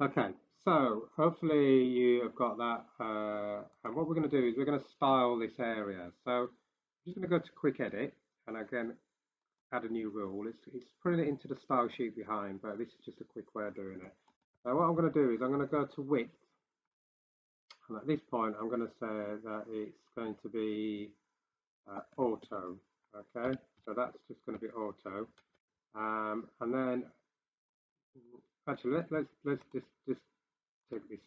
Okay, so hopefully you have got that. And what we're going to do is we're going to style this area. So I'm just going to go to quick edit and again add a new rule. It's putting it into the style sheet behind, but this is just a quick way of doing it. So what I'm going to do is I'm going to go to width, and at this point I'm going to say that it's going to be auto. Okay, so that's just going to be auto. And then actually let's just take this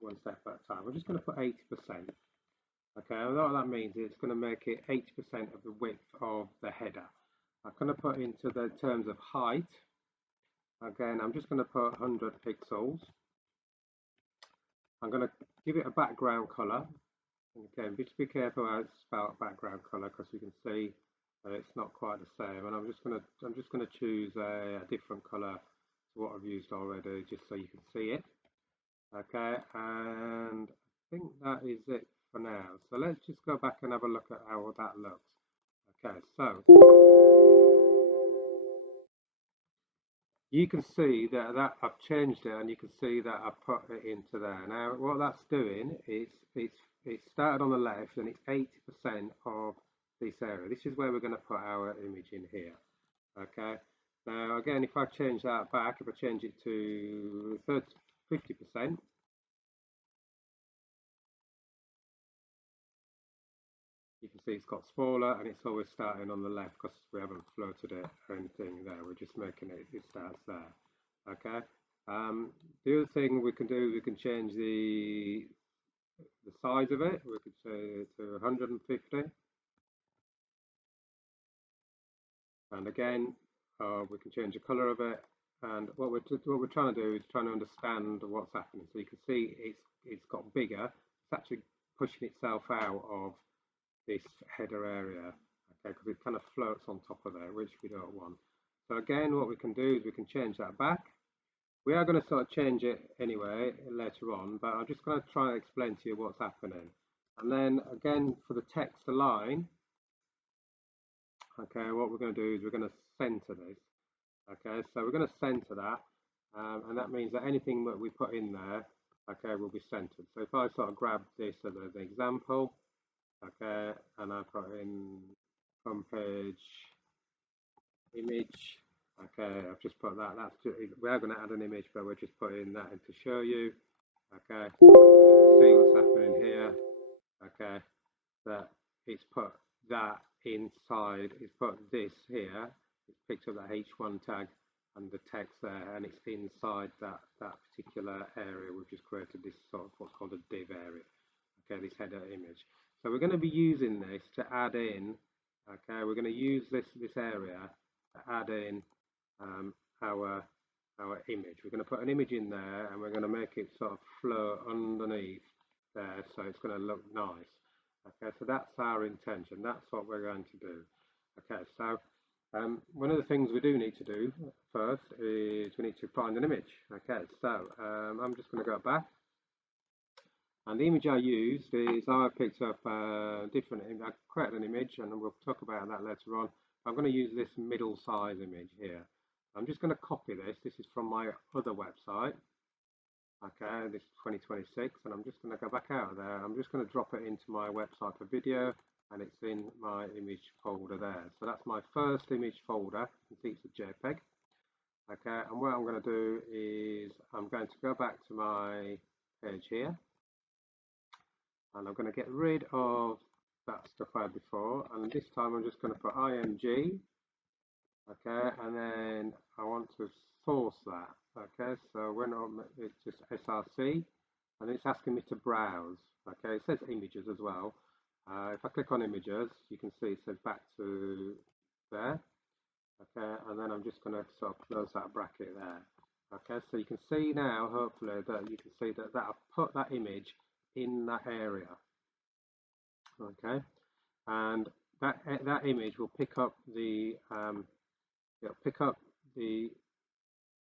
one step at a time. We're just going to put 80%. Okay, and what that means is it's going to make it 80% of the width of the header. I'm going to put into the terms of height. Again, I'm just going to put 100 pixels. I'm going to give it a background color. Again, just be careful how it's spelled background color because you can see that it's not quite the same. And I'm just going to choose a different color to what I've used already, just so you can see it. Okay, and I think that is it for now. So let's just go back and have a look at how that looks. Okay, so you can see that I've changed it, and you can see that I've put it into there. Now, what that's doing is it's started on the left, and it's 80% of this area. This is where we're going to put our image in here. Okay. Now, again, if I change that back, if I change it to 50%, you can see it's got smaller and it's always starting on the left because we haven't floated it or anything there. We're just making it starts there. Okay. The other thing we can do, we can change the size of it. We could say to 150, and again, we can change the color of it. And what we're trying to do is trying to understand what's happening. So you can see it's got bigger. It's actually pushing itself out of this header area, okay, because it kind of floats on top of there, which we don't want. So again, what we can do is we can change that back. We are going to sort of change it anyway later on, but I'm just going to try and explain to you what's happening. And then again, for the text align, okay, what we're going to do is we're going to center this. Okay, so we're going to center that, and that means that anything that we put in there, okay, will be centered. So if I sort of grab this as an example, okay, and I put in front page image, okay, I've just put that. That's just, we are going to add an image, but we're just putting that in to show you. Okay, you can see what's happening here. Okay, that it's put that inside. It's put this here. It's picked up that H1 tag and the text there, and it's inside that particular area. We've just created this sort of what's called a div area. Okay, this header image. So we're going to be using this to add in. Okay, we're going to use this area to add in our image. We're going to put an image in there, and we're going to make it sort of flow underneath there, so it's going to look nice. Okay, so that's our intention. That's what we're going to do. Okay, so one of the things we do need to do first is we need to find an image. Okay, so I'm just going to go back. And the image I used is I picked up a different image. I created an image, and we'll talk about that later on. I'm going to use this middle size image here. I'm just going to copy this. This is from my other website. Okay, this is 2026, and I'm just going to go back out of there. I'm just going to drop it into my website for video, and it's in my image folder there. So that's my first image folder. You can see it's a JPEG. Okay, and what I'm going to do is I'm going to go back to my page here, and I'm going to get rid of that stuff I had before, and this time I'm just going to put img. Okay, and then I want to source that. Okay, so when it's just src, and it's asking me to browse. Okay, it says images as well. If I click on images, you can see it says back to there. Okay, and then I'm just going to sort of close that bracket there. Okay, so you can see now, hopefully, that you can see that I've put that image in that area. Okay, and that image will pick up the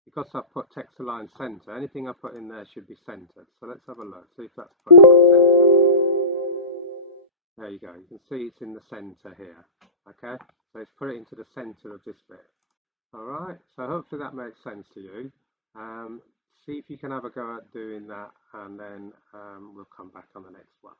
because I've put text align center, anything I put in there should be centered. So let's have a look, see if that's put in the center. There you go, you can see it's in the center here. Okay, so it's put it into the center of this bit. All right, so hopefully that makes sense to you. see if you can have a go at doing that, and then we'll come back on the next one.